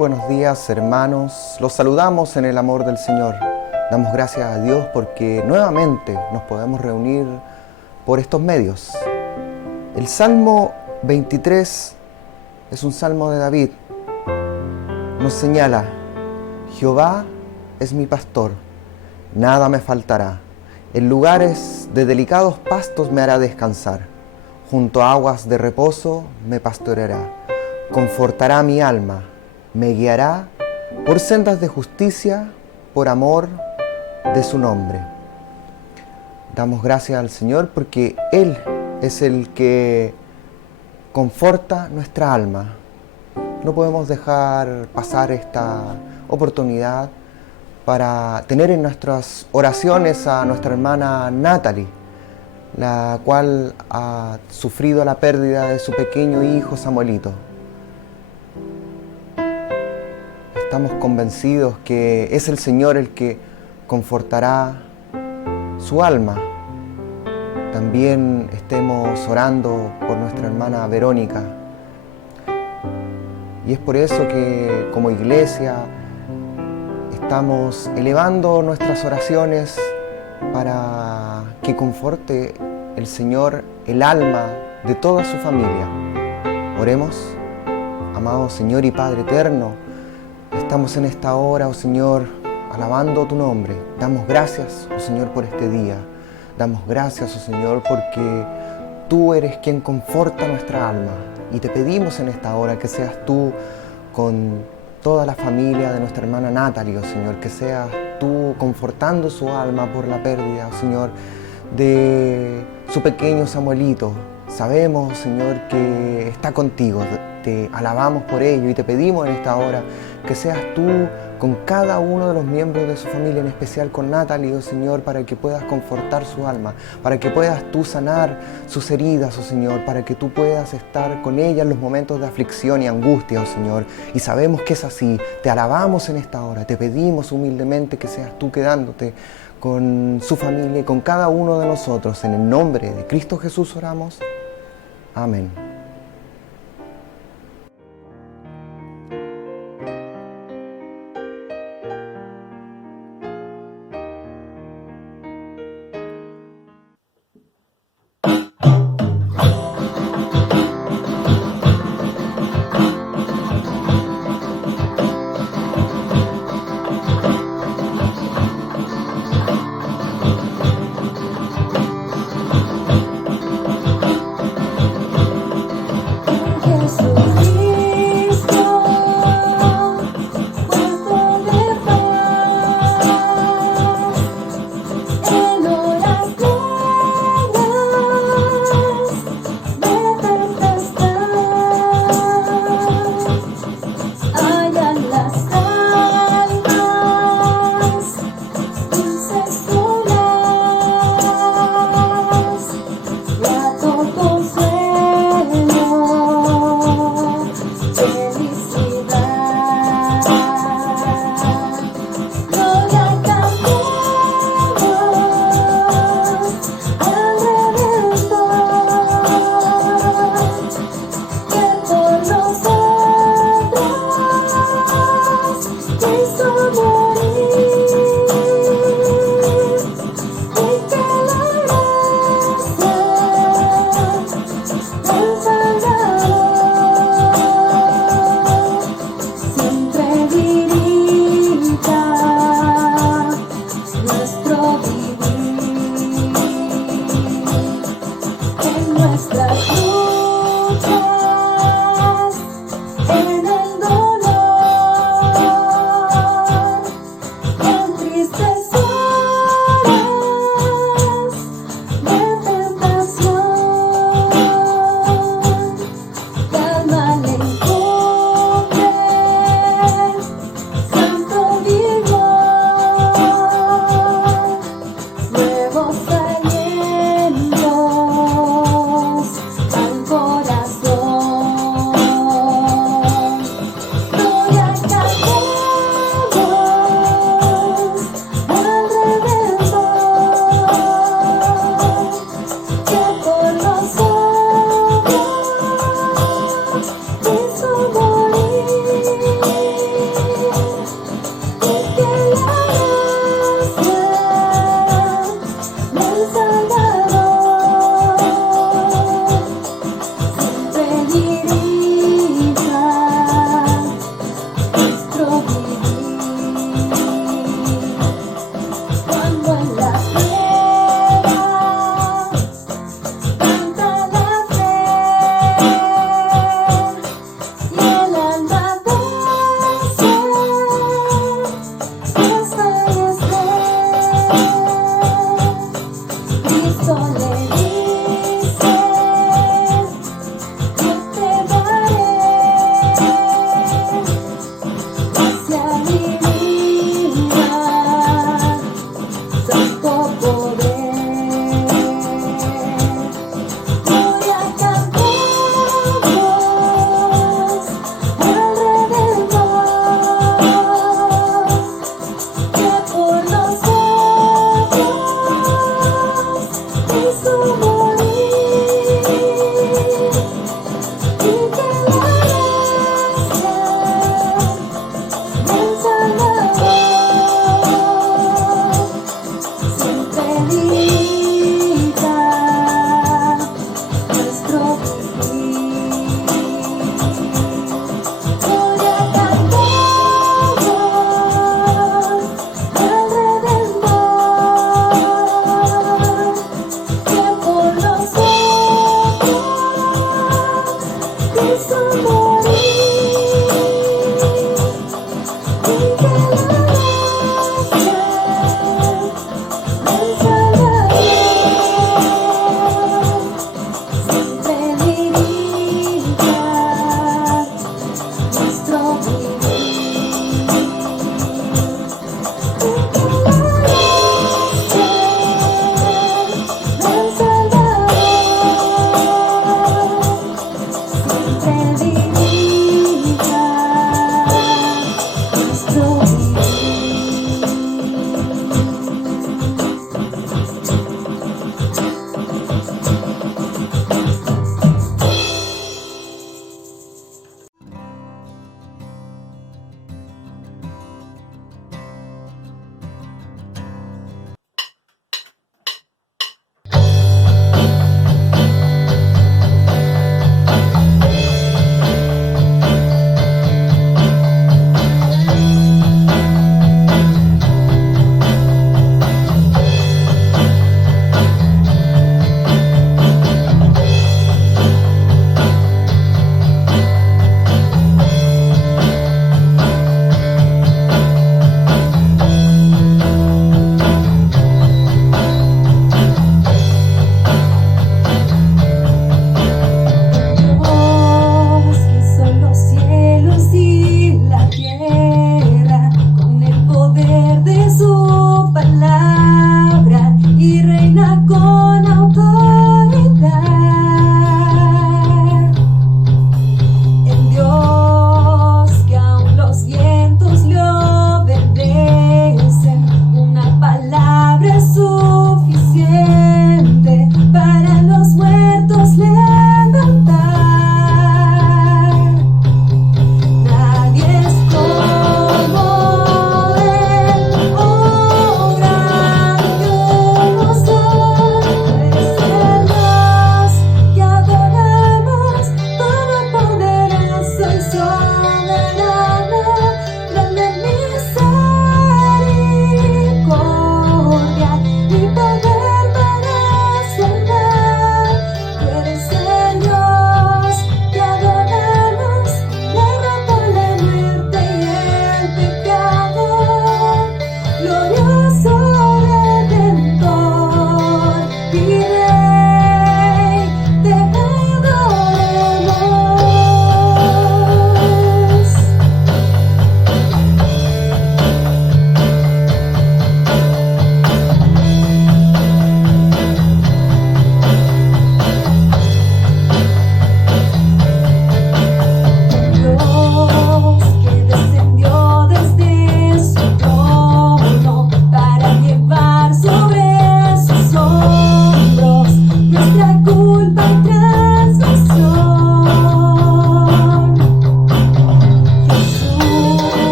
buenos días, hermanos. Los saludamos en el amor del Señor. Damos gracias a Dios porque nuevamente nos podemos reunir por estos medios. El Salmo 23 es un salmo de David. Nos señala: Jehová es mi pastor, nada me faltará. En lugares de delicados pastos me hará descansar. Junto a aguas de reposo me pastoreará. Confortará mi alma, me guiará por sendas de justicia, por amor de su nombre. Damos gracias al Señor porque Él es el que conforta nuestra alma. No podemos dejar pasar esta oportunidad para tener en nuestras oraciones a nuestra hermana Natalie, la cual ha sufrido la pérdida de su pequeño hijo Samuelito. Estamos convencidos que es el Señor el que confortará su alma. También estemos orando por nuestra hermana Verónica. Y es por eso que como iglesia estamos elevando nuestras oraciones para que conforte el Señor el alma de toda su familia. Oremos. Amado Señor y Padre eterno, estamos en esta hora, oh Señor, alabando tu nombre. Damos gracias, oh Señor, por este día. Damos gracias, oh Señor, porque tú eres quien conforta nuestra alma. Y te pedimos en esta hora que seas tú con toda la familia de nuestra hermana Natalie, oh Señor, que seas tú confortando su alma por la pérdida, oh Señor, de su pequeño Samuelito. Sabemos, Señor, que está contigo. Te alabamos por ello y te pedimos en esta hora que seas tú con cada uno de los miembros de su familia, en especial con Natalie, oh Señor, para que puedas confortar su alma, para que puedas tú sanar sus heridas, oh Señor, para que tú puedas estar con ella en los momentos de aflicción y angustia, oh Señor. Y sabemos que es así. Te alabamos en esta hora, te pedimos humildemente que seas tú quedándote con su familia y con cada uno de nosotros. En el nombre de Cristo Jesús oramos. Amén.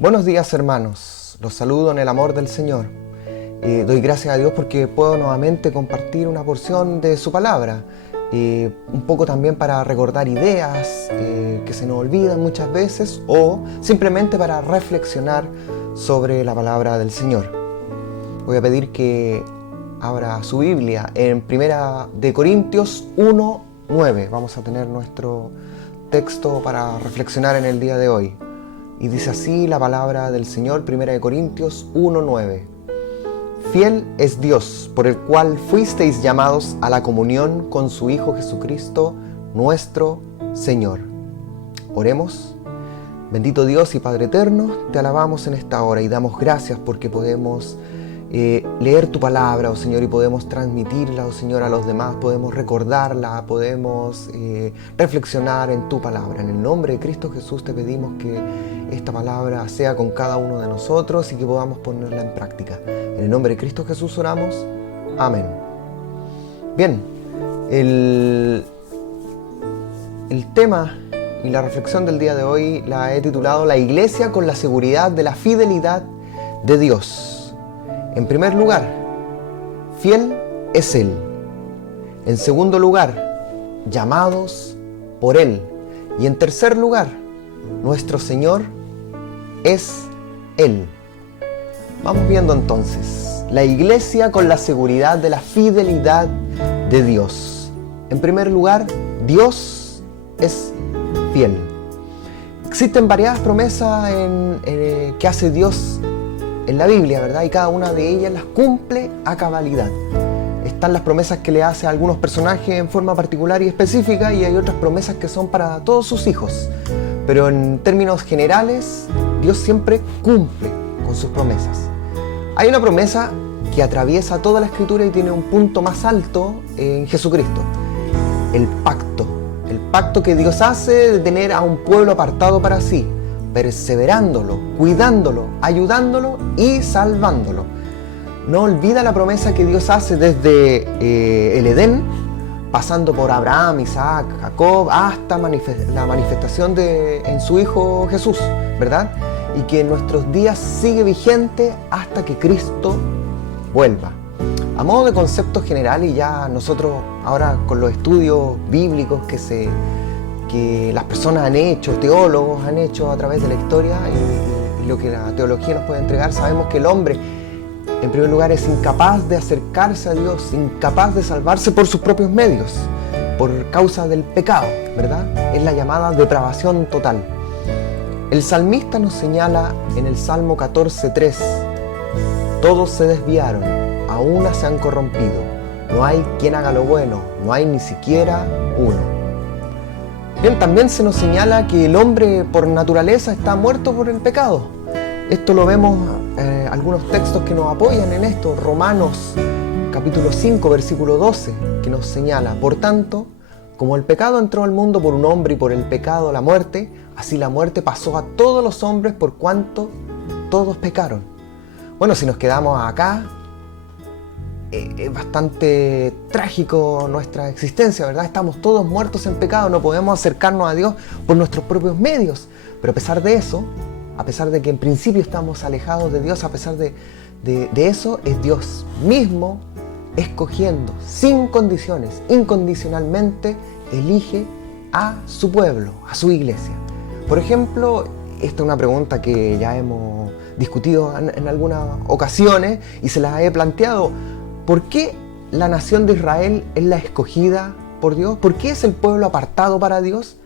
Buenos días, hermanos, los saludo en el amor del Señor. Doy gracias a Dios porque puedo nuevamente compartir una porción de su palabra, un poco también para recordar ideas que se nos olvidan muchas veces o simplemente para reflexionar sobre la palabra del Señor. Voy a pedir que abra su Biblia en 1 de Corintios 1:9. Vamos a tener nuestro texto para reflexionar en el día de hoy. Y dice así la palabra del Señor, 1 de Corintios 1:9. Fiel es Dios, por el cual fuisteis llamados a la comunión con su Hijo Jesucristo, nuestro Señor. Oremos. Bendito Dios y Padre eterno, te alabamos en esta hora y damos gracias porque podemos leer tu palabra, oh Señor, y podemos transmitirla, oh Señor, a los demás, podemos recordarla, podemos reflexionar en tu palabra. En el nombre de Cristo Jesús te pedimos que esta palabra sea con cada uno de nosotros y que podamos ponerla en práctica. En el nombre de Cristo Jesús oramos. Amén. Bien, el tema y la reflexión del día de hoy la he titulado La Iglesia con la seguridad de la fidelidad de Dios. En primer lugar, fiel es Él. En segundo lugar, llamados por Él. Y en tercer lugar, nuestro Señor es Él. Vamos viendo entonces, la iglesia con la seguridad de la fidelidad de Dios. En primer lugar, Dios es fiel. Existen variadas promesas que hace Dios en la Biblia, ¿verdad? Y cada una de ellas las cumple a cabalidad. Están las promesas que le hace a algunos personajes en forma particular y específica, y hay otras promesas que son para todos sus hijos. Pero en términos generales, Dios siempre cumple con sus promesas. Hay una promesa que atraviesa toda la Escritura y tiene un punto más alto en Jesucristo. El pacto que Dios hace de tener a un pueblo apartado para sí, perseverándolo, cuidándolo, ayudándolo y salvándolo. No olvida la promesa que Dios hace desde el Edén, pasando por Abraham, Isaac, Jacob, hasta la manifestación en su Hijo Jesús, ¿verdad? Y que en nuestros días sigue vigente hasta que Cristo vuelva. A modo de concepto general, y ya nosotros ahora con los estudios bíblicos que las personas han hecho, teólogos han hecho a través de la historia y lo que la teología nos puede entregar, sabemos que el hombre, en primer lugar, es incapaz de acercarse a Dios, incapaz de salvarse por sus propios medios, por causa del pecado, ¿verdad? Es la llamada depravación total. El salmista nos señala en el Salmo 14:3, todos se desviaron, a una se han corrompido, no hay quien haga lo bueno, no hay ni siquiera uno. Bien, también se nos señala que el hombre por naturaleza está muerto por el pecado. Esto lo vemos algunos textos que nos apoyan en esto. Romanos capítulo 5, versículo 12, que nos señala: por tanto, como el pecado entró al mundo por un hombre y por el pecado la muerte, así la muerte pasó a todos los hombres por cuanto todos pecaron. Bueno, si nos quedamos acá, es bastante trágico nuestra existencia, ¿verdad? Estamos todos muertos en pecado, no podemos acercarnos a Dios por nuestros propios medios. Pero a pesar de eso, a pesar de que en principio estamos alejados de Dios, a pesar de eso, es Dios mismo escogiendo, sin condiciones, incondicionalmente, elige a su pueblo, a su iglesia. Por ejemplo, esta es una pregunta que ya hemos discutido en algunas ocasiones y se la he planteado. ¿Por qué la nación de Israel es la escogida por Dios? ¿Por qué es el pueblo apartado para Dios?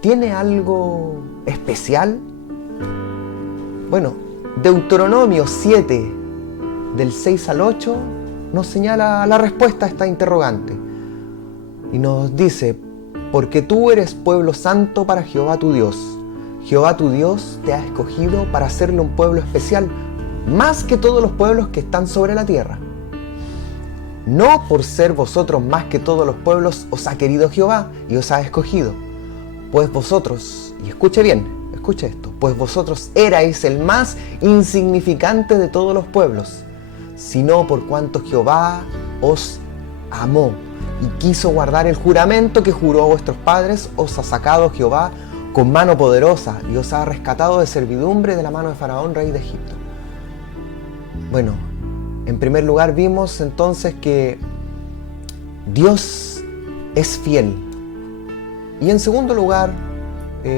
¿Tiene algo especial? Bueno, Deuteronomio 7, del 6 al 8, nos señala la respuesta a esta interrogante. Y nos dice: porque tú eres pueblo santo para Jehová tu Dios. Jehová tu Dios te ha escogido para hacerle un pueblo especial, más que todos los pueblos que están sobre la tierra. No por ser vosotros más que todos los pueblos os ha querido Jehová y os ha escogido, pues vosotros, y escuche bien, escuche esto, pues vosotros erais el más insignificante de todos los pueblos, sino por cuanto Jehová os amó y quiso guardar el juramento que juró a vuestros padres, os ha sacado Jehová con mano poderosa y os ha rescatado de servidumbre de la mano de Faraón, rey de Egipto. Bueno, en primer lugar vimos entonces que Dios es fiel. Y en segundo lugar,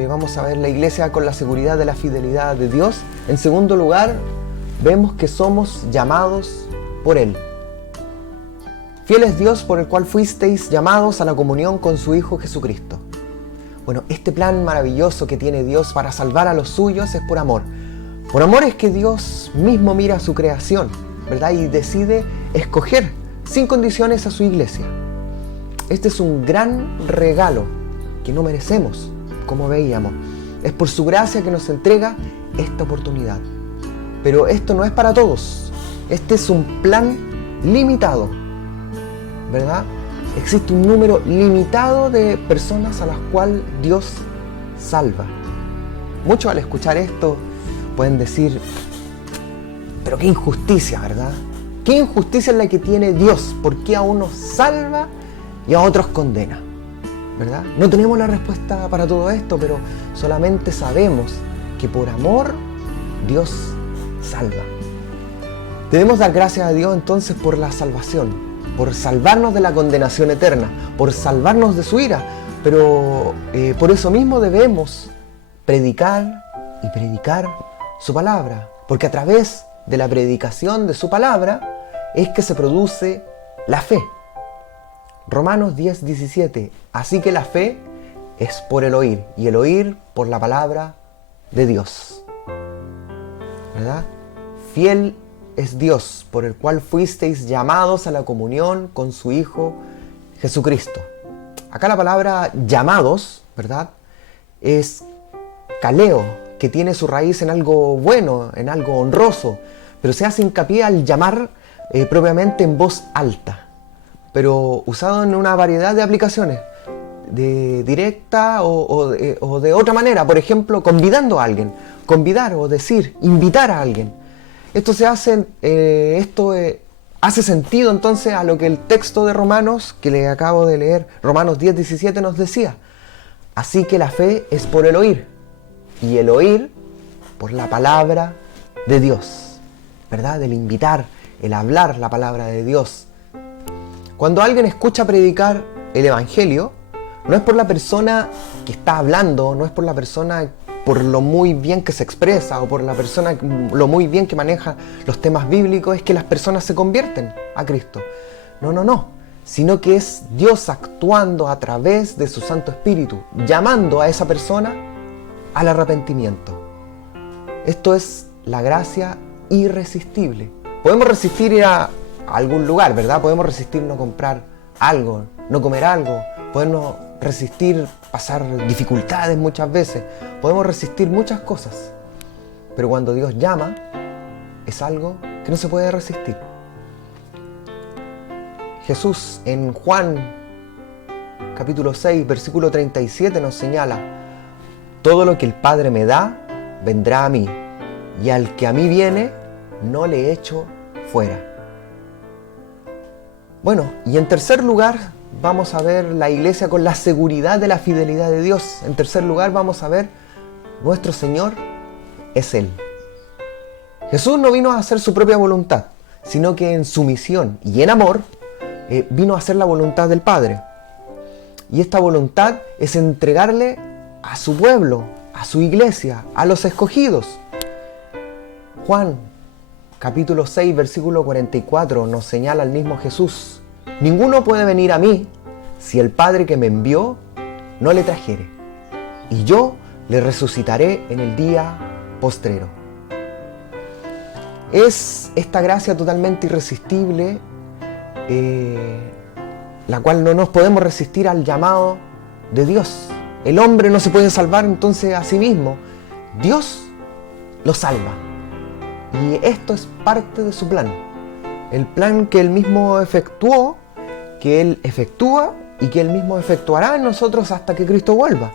vamos a ver la iglesia con la seguridad de la fidelidad de Dios. En segundo lugar, vemos que somos llamados por Él. Fiel es Dios por el cual fuisteis llamados a la comunión con su Hijo Jesucristo. Bueno, este plan maravilloso que tiene Dios para salvar a los suyos es por amor. Por amor es que Dios mismo mira su creación, ¿verdad? Y decide escoger sin condiciones a su iglesia. Este es un gran regalo que no merecemos, como veíamos. Es por su gracia que nos entrega esta oportunidad. Pero esto no es para todos. Este es un plan limitado, ¿verdad? Existe un número limitado de personas a las cuales Dios salva. Muchos al escuchar esto pueden decir, pero qué injusticia, ¿verdad? Qué injusticia es la que tiene Dios. ¿Por qué a unos salva y a otros condena? ¿Verdad? No tenemos la respuesta para todo esto, pero solamente sabemos que por amor Dios salva. Debemos dar gracias a Dios entonces por la salvación, por salvarnos de la condenación eterna, por salvarnos de su ira, pero por eso mismo debemos predicar y predicar su palabra, porque a través de la predicación de su palabra es que se produce la fe. Romanos 10:17, así que la fe es por el oír, y el oír por la palabra de Dios. ¿Verdad? Fiel es Dios, por el cual fuisteis llamados a la comunión con su Hijo Jesucristo. Acá la palabra llamados, ¿verdad?, es kaleo, que tiene su raíz en algo bueno, en algo honroso, pero se hace hincapié al llamar propiamente en voz alta, pero usado en una variedad de aplicaciones, de directa o de otra manera. Por ejemplo, convidando a alguien, convidar o decir, invitar a alguien. Esto hace sentido entonces a lo que el texto de Romanos, que le acabo de leer, Romanos 10:17 nos decía. Así que la fe es por el oír, y el oír por la palabra de Dios, ¿verdad? El invitar, el hablar la palabra de Dios. Cuando alguien escucha predicar el Evangelio, no es por la persona que está hablando, no es por la persona por lo muy bien que se expresa o por la persona lo muy bien que maneja los temas bíblicos, es que las personas se convierten a Cristo. No, sino que es Dios actuando a través de su Santo Espíritu, llamando a esa persona al arrepentimiento. Esto es la gracia irresistible. Podemos resistir ir a algún lugar, ¿verdad? Podemos resistir no comprar algo, no comer algo, podemos resistir pasar dificultades muchas veces, podemos resistir muchas cosas, pero cuando Dios llama es algo que no se puede resistir. Jesús en Juan capítulo 6 versículo 37 nos señala: todo lo que el Padre me da vendrá a mí, y al que a mí viene no le echo fuera. Bueno, y en tercer lugar vamos a ver la iglesia con la seguridad de la fidelidad de Dios. En tercer lugar vamos a ver nuestro Señor es Él. Jesús no vino a hacer su propia voluntad, sino que en sumisión y en amor vino a hacer la voluntad del Padre. Y esta voluntad es entregarle a su pueblo, a su iglesia, a los escogidos. Juan capítulo 6 versículo 44 nos señala el mismo Jesús: ninguno puede venir a mí si el Padre que me envió no le trajere, y yo le resucitaré en el día postrero. Es esta gracia totalmente irresistible, la cual no nos podemos resistir al llamado de Dios. El hombre no se puede salvar entonces a sí mismo. Dios lo salva. Y esto es parte de su plan. El plan que Él mismo efectuó, que Él efectúa y que Él mismo efectuará en nosotros hasta que Cristo vuelva.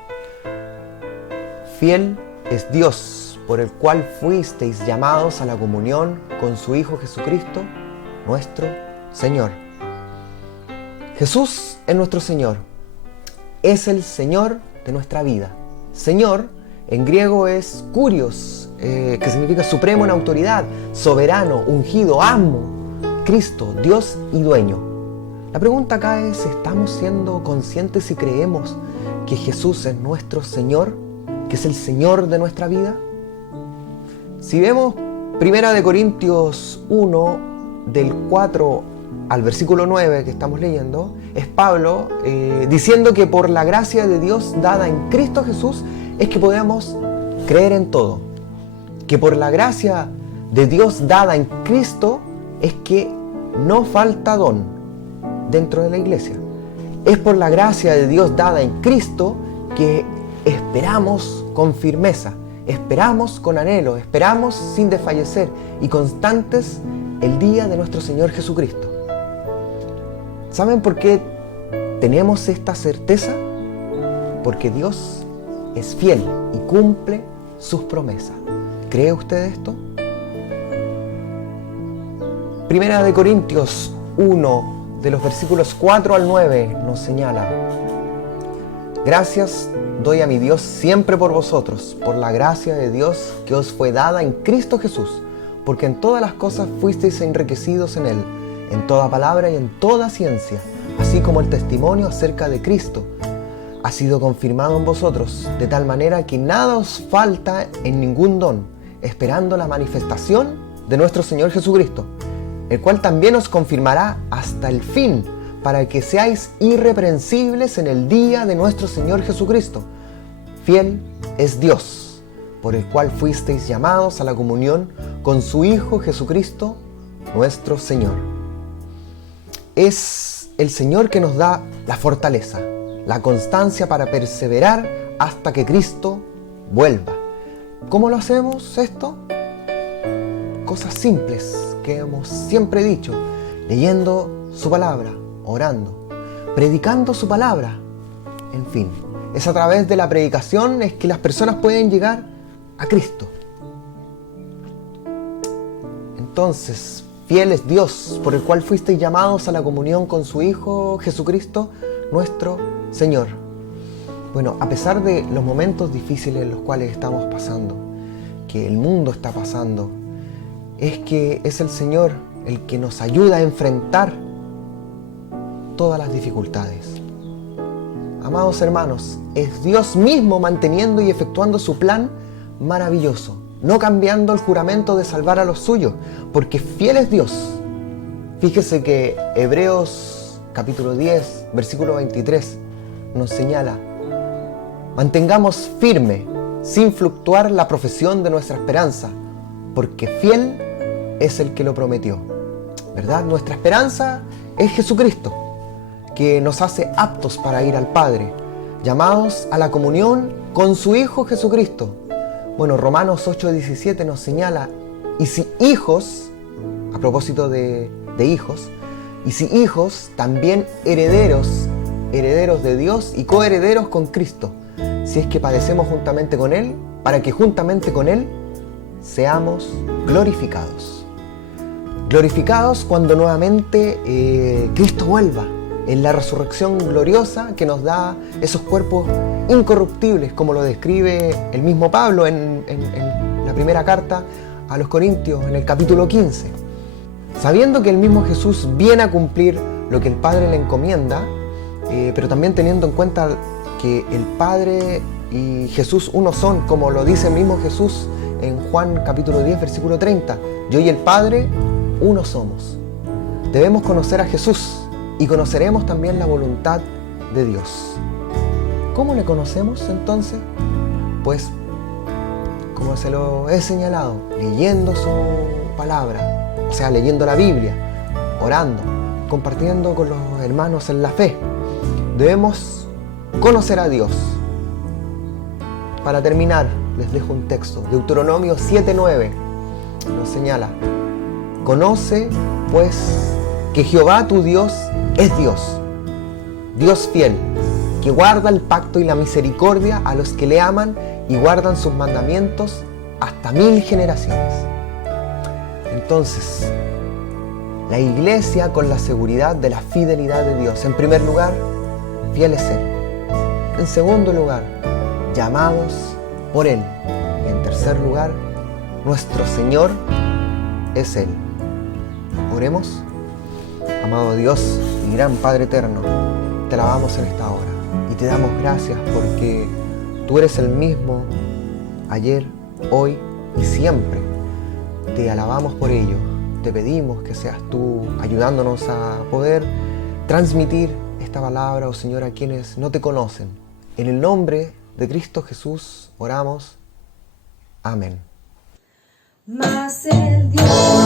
Fiel es Dios, por el cual fuisteis llamados a la comunión con su Hijo Jesucristo, nuestro Señor. Jesús es nuestro Señor. Es el Señor de nuestra vida. Señor en griego es kurios, que significa supremo en autoridad, soberano, ungido, amo, Cristo, Dios y dueño. La pregunta acá es, ¿estamos siendo conscientes y creemos que Jesús es nuestro Señor, que es el Señor de nuestra vida? Si vemos 1 Corintios 1, del 4 al versículo 9 que estamos leyendo, es Pablo diciendo que por la gracia de Dios dada en Cristo Jesús es que podemos creer en todo. Que por la gracia de Dios dada en Cristo es que no falta don dentro de la iglesia. Es por la gracia de Dios dada en Cristo que esperamos con firmeza, esperamos con anhelo, esperamos sin desfallecer y constantes el día de nuestro Señor Jesucristo. ¿Saben por qué tenemos esta certeza? Porque Dios es fiel y cumple sus promesas. ¿Cree usted esto? 1 Corintios 1, de los versículos 4 al 9, nos señala: gracias doy a mi Dios siempre por vosotros, por la gracia de Dios que os fue dada en Cristo Jesús, porque en todas las cosas fuisteis enriquecidos en Él, en toda palabra y en toda ciencia, así como el testimonio acerca de Cristo ha sido confirmado en vosotros, de tal manera que nada os falta en ningún don, esperando la manifestación de nuestro Señor Jesucristo, el cual también os confirmará hasta el fin, para que seáis irreprensibles en el día de nuestro Señor Jesucristo. Fiel es Dios, por el cual fuisteis llamados a la comunión con su Hijo Jesucristo, nuestro Señor. Es el Señor que nos da la fortaleza, la constancia para perseverar hasta que Cristo vuelva. ¿Cómo lo hacemos esto? Cosas simples que hemos siempre dicho: leyendo su palabra, orando, predicando su palabra. En fin, es a través de la predicación es que las personas pueden llegar a Cristo. Entonces, fiel es Dios, por el cual fuisteis llamados a la comunión con su Hijo Jesucristo, nuestro Señor. Bueno, a pesar de los momentos difíciles en los cuales estamos pasando, que el mundo está pasando, es que es el Señor el que nos ayuda a enfrentar todas las dificultades. Amados hermanos, es Dios mismo manteniendo y efectuando su plan maravilloso, no cambiando el juramento de salvar a los suyos, porque fiel es Dios. Fíjese que Hebreos capítulo 10, versículo 23 nos señala: mantengamos firme, sin fluctuar, la profesión de nuestra esperanza, porque fiel es el que lo prometió. ¿Verdad? Nuestra esperanza es Jesucristo, que nos hace aptos para ir al Padre, llamados a la comunión con su Hijo Jesucristo. Bueno, Romanos 8:17 nos señala: y si hijos, a propósito de hijos, y si hijos, también herederos, herederos de Dios y coherederos con Cristo, si es que padecemos juntamente con Él, para que juntamente con Él seamos glorificados. Glorificados cuando nuevamente Cristo vuelva en la resurrección gloriosa que nos da esos cuerpos incorruptibles, como lo describe el mismo Pablo en la primera carta a los Corintios, en el capítulo 15. Sabiendo que el mismo Jesús viene a cumplir lo que el Padre le encomienda, pero también teniendo en cuenta que el Padre y Jesús uno son, como lo dice el mismo Jesús en Juan capítulo 10, versículo 30. Yo y el Padre uno somos. Debemos conocer a Jesús y conoceremos también la voluntad de Dios. ¿Cómo le conocemos entonces? Pues, como se lo he señalado, leyendo su palabra, o sea, leyendo la Biblia, orando, compartiendo con los hermanos en la fe. Debemos conocer a Dios. Para terminar, les dejo un texto, Deuteronomio 7:9, nos señala: conoce, pues, que Jehová tu Dios es Dios, Dios fiel, que guarda el pacto y la misericordia a los que le aman y guardan sus mandamientos hasta 1000 generaciones. Entonces, la iglesia con la seguridad de la fidelidad de Dios. En primer lugar, fiel es Él. En segundo lugar, llamados por Él. Y en tercer lugar, nuestro Señor es Él. Oremos. Amado Dios y gran Padre eterno, te alabamos en esta hora y te damos gracias porque tú eres el mismo ayer, hoy y siempre. Te alabamos por ello. Te pedimos que seas tú ayudándonos a poder transmitir esta palabra, oh Señor, a quienes no te conocen. En el nombre de Cristo Jesús oramos. Amén. Mas el Dios